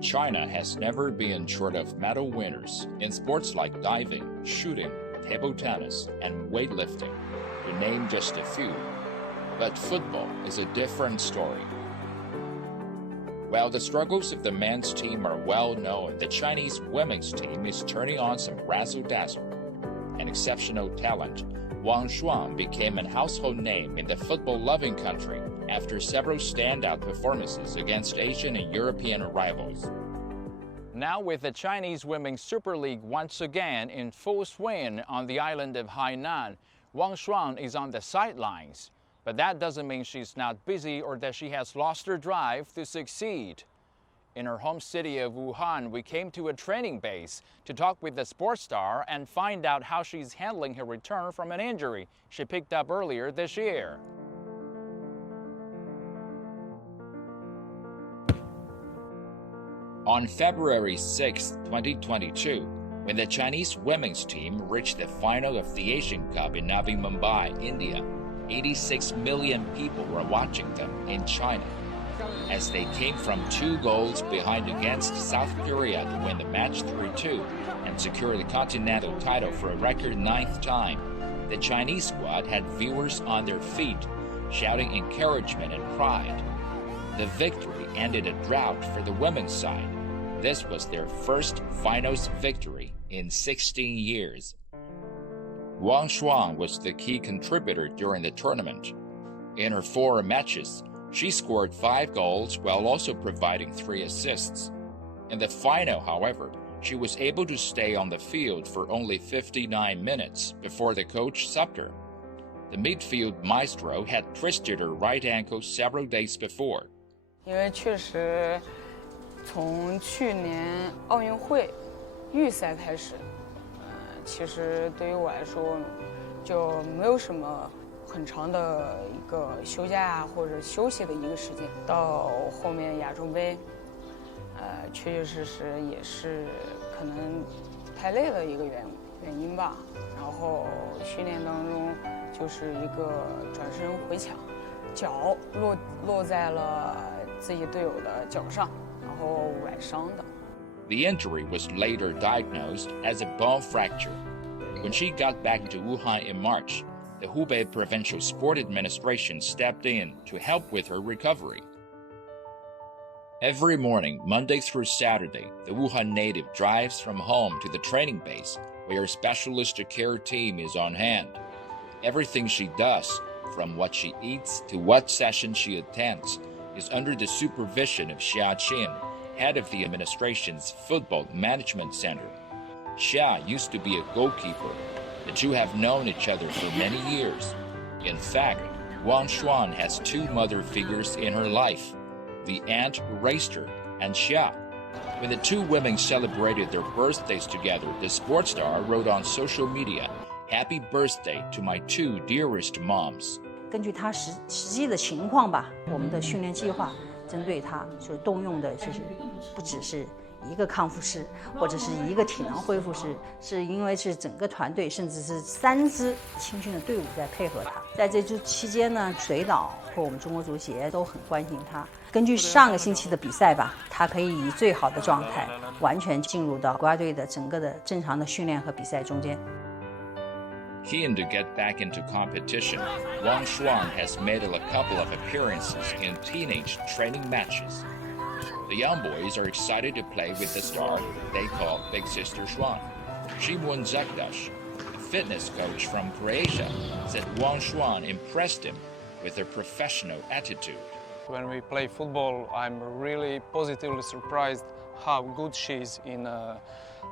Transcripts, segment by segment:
China has never been short of medal winners in sports like diving, shooting, table tennis, and weightlifting, to name just a few. But football is a different story. While the struggles of the men's team are well known, the Chinese women's team is turning on some razzle-dazzle. An exceptional talent, Wang Shuang became a household name in the football-loving country after several standout performances against Asian and European rivals. Now with the Chinese Women's Super League once again in full swing on the island of Hainan, Wang Shuang is on the sidelines. But that doesn't mean she's not busy or that she has lost her drive to succeed. In her home city of Wuhan, we came to a training base to talk with the sports star and find out how she's handling her return from an injury she picked up earlier this year. On February 6, 2022, when the Chinese women's team reached the final of the Asian Cup in Navi Mumbai, India, 86 million people were watching them in China, as they came from 2 goals behind against South Korea to win the match 3-2 and secure the continental title for a record 9th time. The Chinese squad had viewers on their feet, shouting encouragement and pride. The victory ended a drought for the women's side. This was their first finals victory in 16 years. Wang Shuang was the key contributor during the tournament. In her 4 matches, she scored 5 goals while also providing 3 assists. In the final, however, she was able to stay on the field for only 59 minutes before the coach subbed her. The midfield maestro had twisted her right ankle several days before. 因为确实从去年奥运会预赛开始，其实对于我来说就没有什么很长的一个休假或者休息的一个时间。到后面亚洲杯，确确实实也是可能太累的一个原因吧。然后训练当中就是一个转身回抢，脚落在了自己队友的脚上，然后崴伤的。The injury was later diagnosed as a bone fracture. When she got back to Wuhan in March, the Hubei Provincial Sport Administration stepped in to help with her recovery. Every morning, Monday through Saturday, the Wuhan native drives from home to the training base, where a specialist care team is on hand. Everything she does, from what she eats to what session she attends, is under the supervision of Xia Qin, head of the administration's Football Management Center. Xia used to be a goalkeeper. The two have known each other for many years. In fact, Wang Shuang has 2 mother figures in her life, the aunt who raised her and Xia. When the 2 women celebrated their birthdays together, the sports star wrote on social media, "Happy birthday to my 2 dearest moms." 根据他实际的情况吧，我们的训练计划针对他就是动用的，就是不只是一个康复师或者是一个体能恢复师，是因为是整个团队甚至是3支青训的队伍在配合他。在这期间呢，水岛和我们中国足协都很关心他。根据上个星期的比赛吧，他可以以最好的状态完全进入到国家队的整个的正常的训练和比赛中间。Keen to get back into competition, Wang Shuang has made a couple of appearances in teenage training matches. The young boys are excited to play with the star they call Big Sister Shuang. Shimon Zekdash, a fitness coach from Croatia, said Wang Shuang impressed him with her professional attitude. When we play football, I'm really positively surprised how good she is in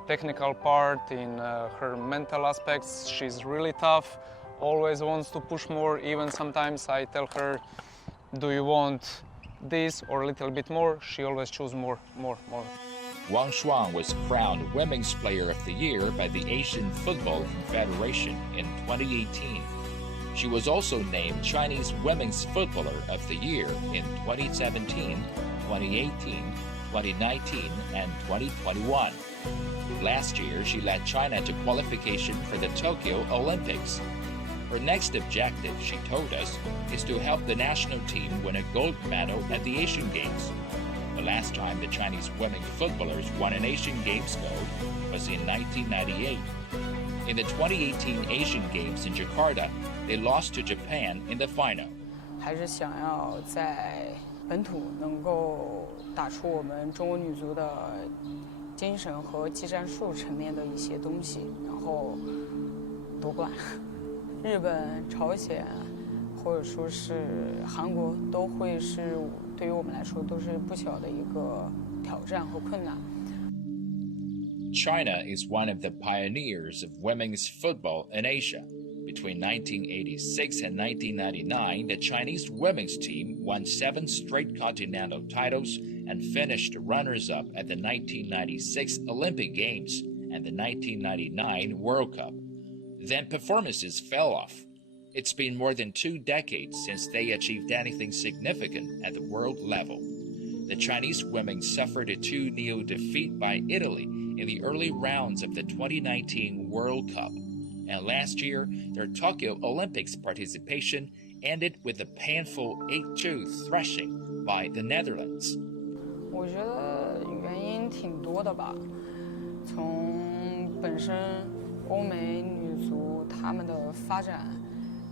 technical part, in her mental aspects. She's really tough, always wants to push more. Even sometimes I tell her, do you want this or a little bit more? She always chooses more. Wang Shuang was crowned Women's Player of the Year by the Asian Football Confederation in 2018. She was also named Chinese Women's Footballer of the Year in 2017, 2018, 2019, and 2021. Last year, she led China to qualification for the Tokyo Olympics. Her next objective, she told us, is to help the national team win a gold medal at the Asian Games. The last time the Chinese women footballers won an Asian Games gold was in 1998. In the 2018 Asian Games in Jakarta, they lost to Japan in the final. 还是想要在本土能够打出我们中国女足的精神和技战术层面的一些东西，然后夺冠。日本、朝鲜，或者说是韩国，都会是对于我们来说都是不小的一个挑战和困难。China is one of the pioneers of women's football in Asia. Between 1986 and 1999, the Chinese women's team won 7 straight continental titles and finished runners-up at the 1996 Olympic Games and the 1999 World Cup. Then performances fell off. It's been more than 2 decades since they achieved anything significant at the world level. The Chinese women suffered a 2-0 defeat by Italy in the early rounds of the 2019 World Cup. And last year, their Tokyo Olympics participation ended with a painful 8-2 thrashing by the Netherlands. 我觉得原因挺多的吧，从本身欧美女足她们的发展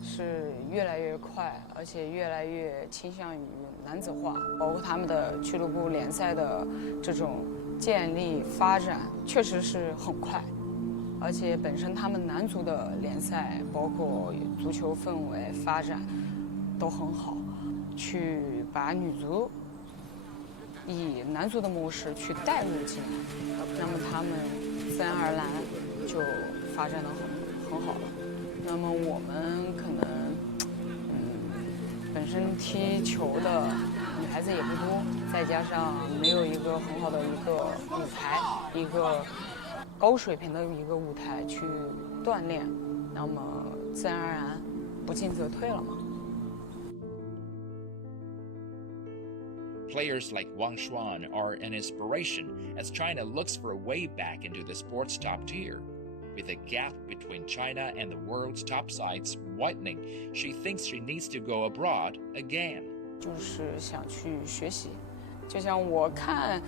是越来越快，而且越来越倾向于男子化，包括他们的俱乐部联赛的这种建立发展确实是很快。而且本身他们男足的联赛，包括足球氛围发展都很好，去把女足以男足的模式去带入进来，那么他们自然而然就发展得很好了。那么我们可能本身踢球的女孩子也不多，再加上没有一个很好的一个舞台，一个高水平的一个舞台去锻炼，那么自然而然不进则退了嘛。Players like Wang Shuang are an inspiration as China looks for a way back into the sport's top tier. With the gap between China and the world's top sides widening, she thinks she needs to go abroad again. 就是想去学习，就像我看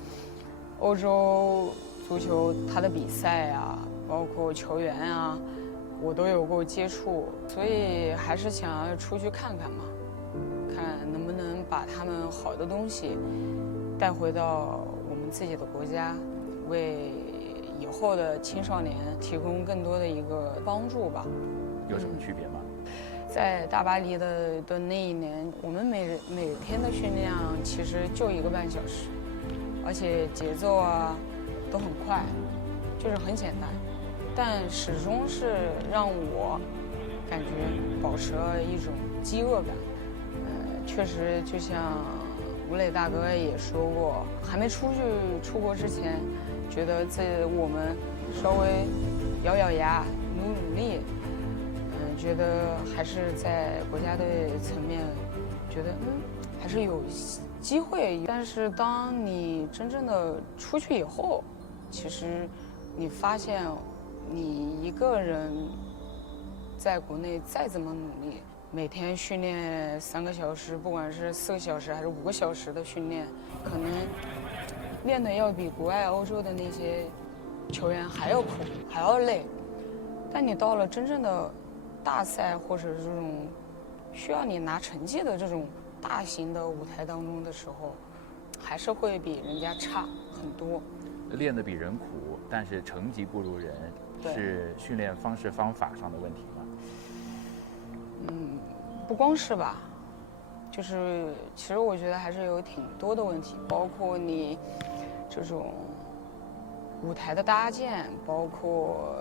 欧洲足球它的比赛啊，包括球员啊，我都有过接触，所以还是想要出去看看嘛，看能不能把他们好的东西带回到我们自己的国家，为以后的青少年提供更多的一个帮助吧。有什么区别吗？在大巴黎的那一年，我们每天的训练其实就1个半小时，而且节奏啊都很快，就是很简单，但始终是让我感觉保持了一种饥饿感。确实就像吴磊大哥也说过，还没出国之前，觉得我们稍微咬咬牙努力，觉得还是在国家队层面，觉得还是有机会。但是当你真正的出去以后，其实你发现你一个人在国内再怎么努力，每天训练3个小时，不管是4个小时还是5个小时的训练，可能练的要比国外欧洲的那些球员还要苦，还要累。但你到了真正的大赛或者这种需要你拿成绩的这种大型的舞台当中的时候，还是会比人家差很多。练得比人苦，但是成绩不如人，是训练方式方法上的问题吗？不光是吧，就是其实我觉得还是有挺多的问题，包括你这种舞台的搭建，包括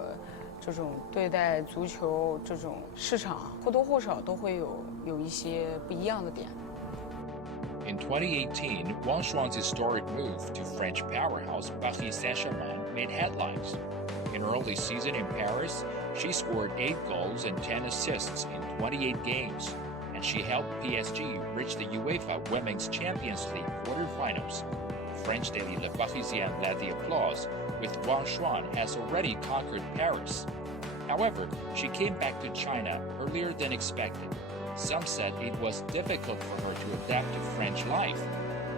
这种对待足球这种市场，或多或少都会有一些不一样的点。In 2018, Wang Shuang's historic move to French powerhouse Paris Saint-Germain made headlines. In her early season in Paris, she scored 8 goals and 10 assists in 28 games, and she helped PSG reach the UEFA Women's Champions League quarterfinals. French daily Le Parisien led the applause, with Wang Shuang has already conquered Paris. However, she came back to China earlier than expected. Some said it was difficult for her to adapt to French life,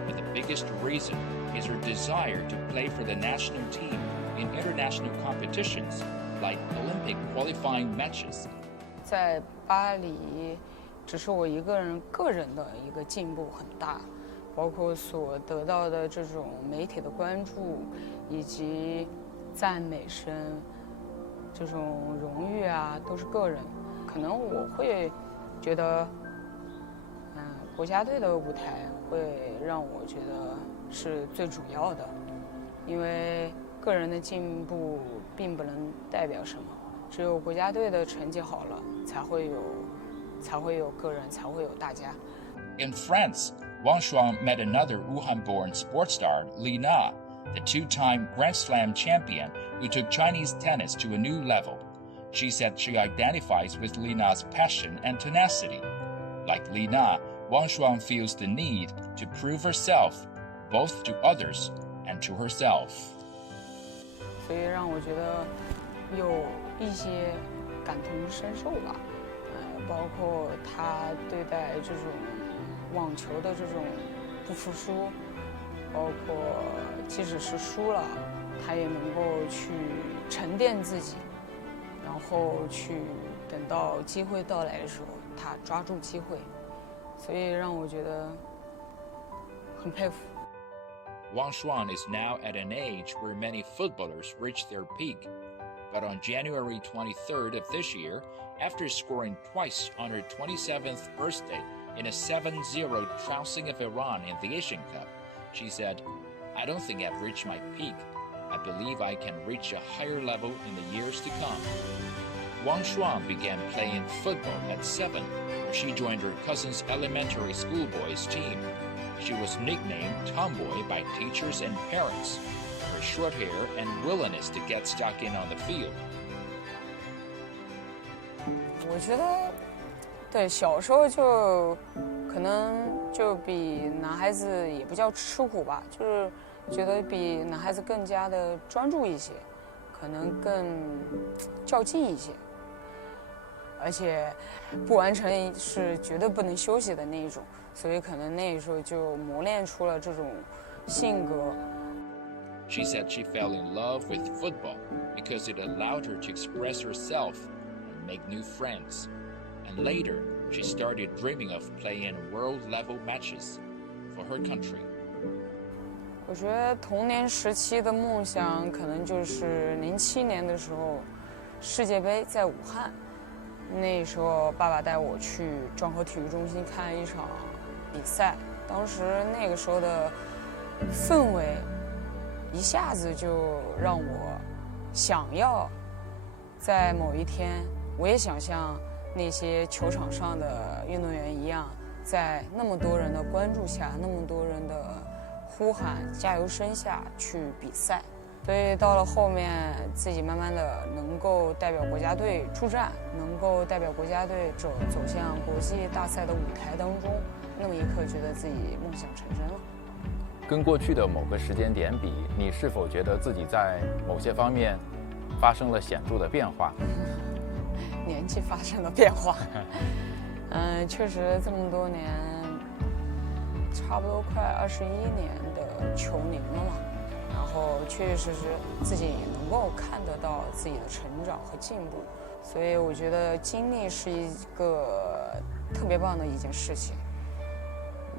but the biggest reason is her desire to play for the national team in international competitions like Olympic qualifying matches. 在巴黎，只是我一个人的一个进步很大，包括所得到的这种媒体的关注，以及赞美声，这种荣誉啊，都是个人。可能我会觉得，国家队的舞台会让我觉得是最主要的，因为个人的进步并不能代表什么，只有国家队的成绩好了，才会有个人，才会有大家。In France, Wang Shuang met another Wuhan-born sports star, Li Na, the two-time Grand Slam champion who took Chinese tennis to a new level. She said she identifies with Li Na's passion and tenacity. Like Li Na, Wang Shuang feels the need to prove herself, both to others and to herself. 所以让我觉得有一些感同身受吧，包括他对待这种网球的这种不服输，包括即使是输了，他也能够去沉淀自己，然后去等到机会到来的时候，他抓住机会，所以让我觉得很佩服。Wang Shuang is now at an age where many footballers reach their peak. But on January 23rd of this year, after scoring twice on her 27th birthday in a 7-0 trouncing of Iran in the Asian Cup, she said, "I don't think I've reached my peak. I believe I can reach a higher level in the years to come." Wang Shuang began playing football at 7, where she joined her cousin's elementary school boys team. She was nicknamed Tomboy by teachers and parents for her short hair and willingness to get stuck in on the field. 我觉得，对，小时候就可能就比男孩子也不叫吃苦吧，就是觉得比男孩子更加的专注一些，可能更较劲一些，而且不完成是绝对不能休息的那一种，所以可能那时候就磨练出了这种性格。She said she fell in love with football because it allowed her to express herself and make new friends. And later, she started dreaming of playing world-level matches for her country. 我觉得童年时期的梦想可能就是07年的时候，世界杯在武汉，那时候爸爸带我去庄河体育中心看一场比赛，当时那个时候的氛围一下子就让我想要在某一天，我也想像那些球场上的运动员一样，在那么多人的关注下，那么多人的呼喊加油声下去比赛。所以到了后面，自己慢慢的能够代表国家队出战，能够代表国家队走向国际大赛的舞台当中，那么一刻觉得自己梦想成真了。跟过去的某个时间点比，你是否觉得自己在某些方面发生了显著的变化？年纪发生了变化，确实这么多年，差不多快21年的球龄了嘛，然后确确实实自己也能够看得到自己的成长和进步，所以我觉得经历是一个特别棒的一件事情。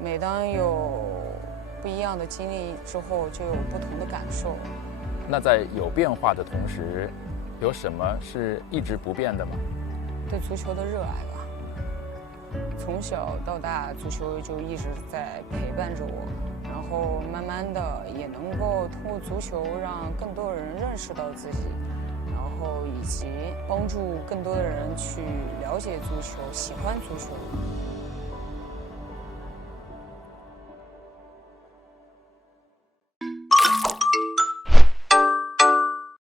每当有不一样的经历之后，就有不同的感受。那在有变化的同时，有什么是一直不变的吗？对足球的热爱吧，从小到大，足球就一直在陪伴着我，然后慢慢的也能够通过足球让更多人认识到自己，然后以及帮助更多的人去了解足球，喜欢足球。